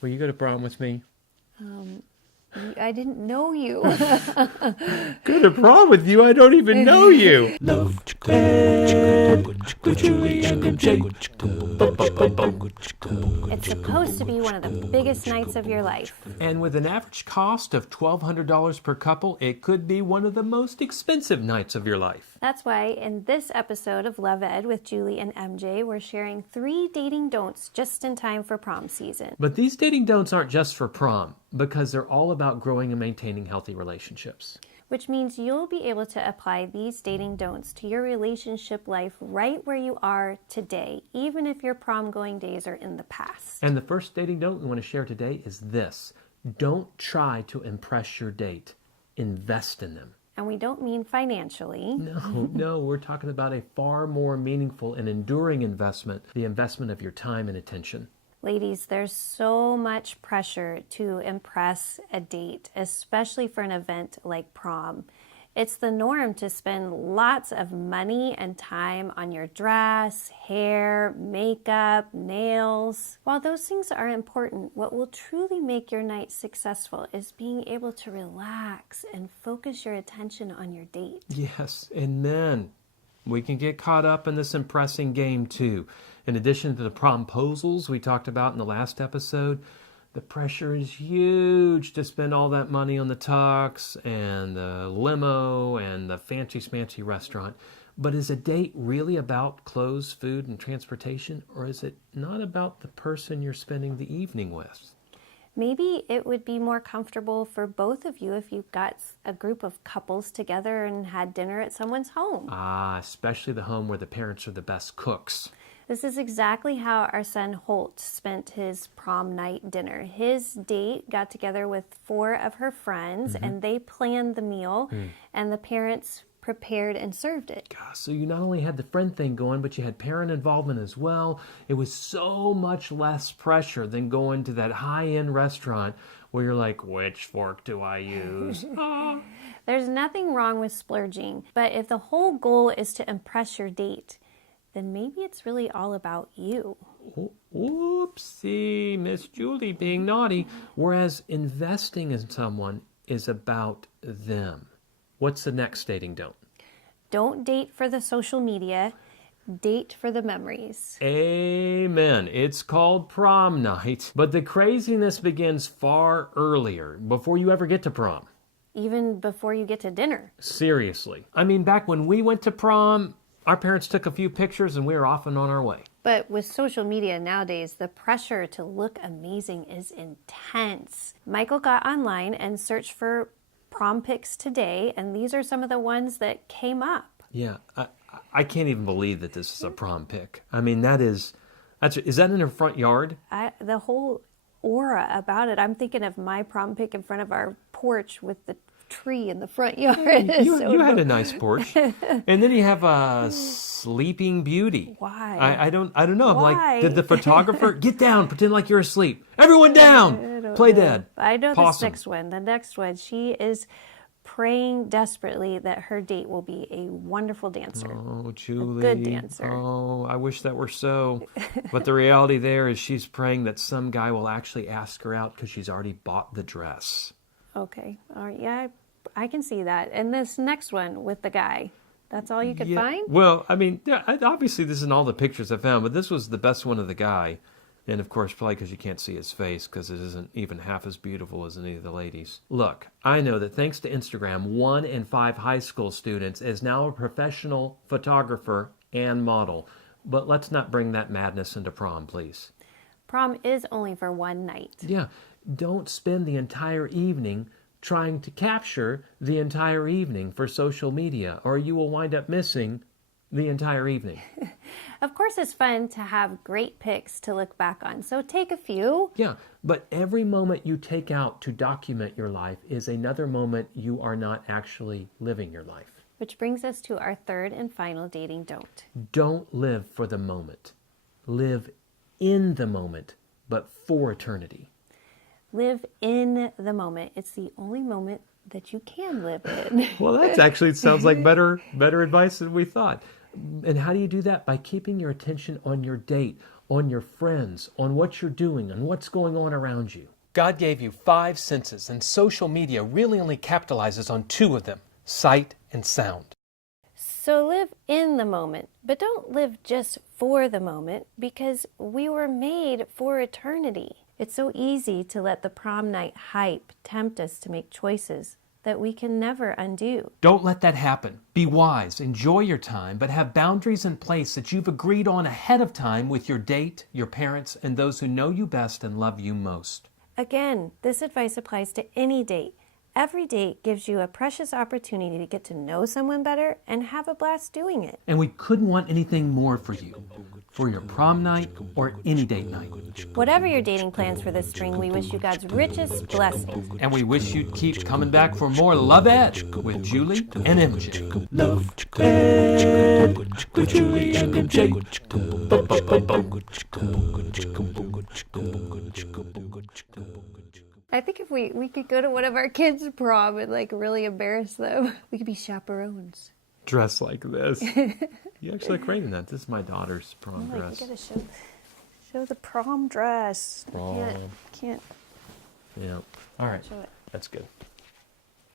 Will you go to prom with me? I didn't know you. Go to prom with you? I don't even know you. Love Club with Julie and MJ. It's supposed to be one of the biggest nights of your life. And with an average cost of $1,200 per couple, it could be one of the most expensive nights of your life. That's why in this episode of Love Ed with Julie and MJ, we're sharing 3 dating don'ts just in time for prom season. But these dating don'ts aren't just for prom, because they're all about growing and maintaining healthy relationships. Which means you'll be able to apply these dating don'ts to your relationship life right where you are today, even if your prom going days are in the past. And the first dating don't we want to share today is this. Don't try to impress your date. Invest in them. And we don't mean financially. No, we're talking about a far more meaningful and enduring investment, the investment of your time and attention. Ladies, there's so much pressure to impress a date, especially for an event like prom. It's the norm to spend lots of money and time on your dress, hair, makeup, nails. While those things are important, what will truly make your night successful is being able to relax and focus your attention on your date. Yes, and men, we can get caught up in this impressing game too. In addition to the promposals we talked about in the last episode, the pressure is huge to spend all that money on the tux and the limo and the fancy restaurant. But is a date really about clothes, food, and transportation? Or is it not about the person you're spending the evening with? Maybe it would be more comfortable for both of you if you got a group of couples together and had dinner at someone's home. Especially the home where the parents are the best cooks. This is exactly how our son Holt spent his prom night dinner. His date got together with 4 of her friends, and they planned the meal, and the parents prepared and served it. Gosh, so you not only had the friend thing going, but you had parent involvement as well. It was so much less pressure than going to that high-end restaurant where you're like, which fork do I use? There's nothing wrong with splurging, but if the whole goal is to impress your date, then maybe it's really all about you. Oopsie, Miss Julie being naughty. Whereas investing in someone is about them. What's the next dating don't? Don't date for the social media. Date for the memories. Amen. It's called prom night, but the craziness begins far earlier, before you ever get to prom. Even before you get to dinner. Seriously. I mean, back when we went to prom, our parents took a few pictures and we were off and on our way. But with social media nowadays, the pressure to look amazing is intense. Michael got online and searched for prom pics today, and these are some of the ones that came up. Yeah, I can't even believe that this is a prom pic. I mean, is that in her front yard? The whole aura about it, I'm thinking of my prom pic in front of our porch with the tree in the front yard. You had a nice porch. And then you have a sleeping beauty. Why? I don't know. I'm Why? like, did the photographer get down, pretend like you're asleep? Everyone down. Play dead. I know Possum. this next one. The next one, she is praying desperately that her date will be a wonderful dancer. Oh, Julie. A good dancer. Oh, I wish that were so. But the reality there is she's praying that some guy will actually ask her out because she's already bought the dress. Okay. All right. Yeah, I can see that. And this next one with the guy, that's all you could find? Well, I mean, obviously this isn't all the pictures I found, but this was the best one of the guy. And of course, probably because you can't see his face, because it isn't even half as beautiful as any of the ladies. Look, I know that thanks to Instagram, 1 in 5 high school students is now a professional photographer and model. But let's not bring that madness into prom, please. Prom is only for one night. Yeah, don't spend the entire evening trying to capture the entire evening for social media, or you will wind up missing the entire evening. Of course, it's fun to have great pics to look back on, so take a few. Yeah, but every moment you take out to document your life is another moment you are not actually living your life. Which brings us to our third and final dating don't. Don't live for the moment. Live in the moment, but for eternity. Live in the moment. It's the only moment that you can live in. Well, that actually sounds like better advice than we thought. And how do you do that? By keeping your attention on your date, on your friends, on what you're doing, on what's going on around you. God gave you 5 senses, and social media really only capitalizes on 2 of them, sight and sound. So live in the moment, but don't live just for the moment, because we were made for eternity. It's so easy to let the prom night hype tempt us to make choices that we can never undo. Don't let that happen. Be wise, enjoy your time, but have boundaries in place that you've agreed on ahead of time with your date, your parents, and those who know you best and love you most. Again, this advice applies to any date. Every date gives you a precious opportunity to get to know someone better and have a blast doing it. And we couldn't want anything more for you, for your prom night or any date night. Whatever your dating plans for this spring, we wish you God's richest blessings. And we wish you'd keep coming back for more Love Ed with Julie and MJ. Love Ed with Julie and MJ. I think if we could go to one of our kids' prom and like really embarrass them, we could be chaperones. Dress like this. You actually look great in that. This is my daughter's prom Like, dress. we gotta show the prom dress. Prom. Can't Yeah. All right. show it. That's good.